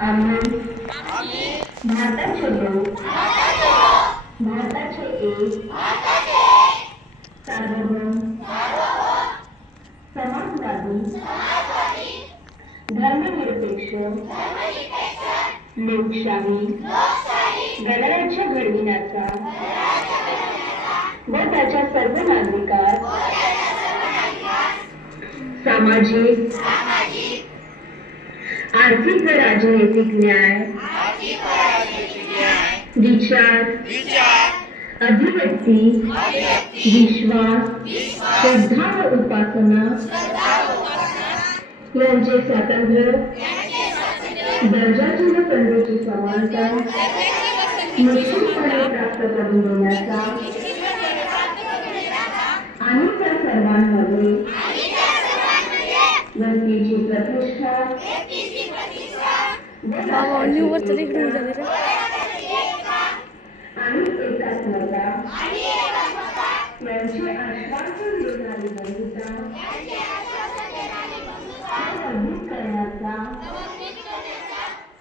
आम्ही भारताचे लोक भारताचे एक सार्वभौम समाजवादी धर्मनिरपेक्ष लोकशाही गणराज्य घडविण्याचा व त्याच्या सर्व नागरिकात सामाजिक आर्थिक व राजनैतिक न्याय विचार अभिव्यक्ती विश्वास श्रद्धा व उपासना यांचे स्वातंत्र्य दर्जाची व संधीची समानता निश्चितपणे प्राप्त करून देण्याचा आणि त्या सर्वांमध्ये व्यक्तीची प्रतिष्ठा आणि एकात्मता यांचे आश्वासन देणारी बंधुता अवलंबित करण्याचा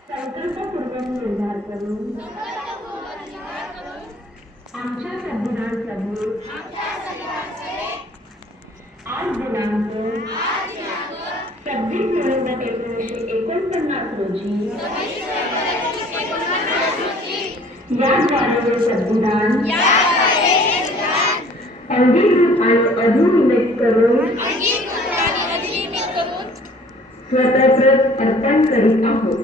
संकल्पपूर्वक निर्धार करून आमच्या संविधान सभेत आज दिनांक 26 नोव्हेंबर 1949 रोजी याद्वारे संविधान अंगीकृत आणि अधिनियमित करून स्वतंत्र अर्पण करीत आहोत.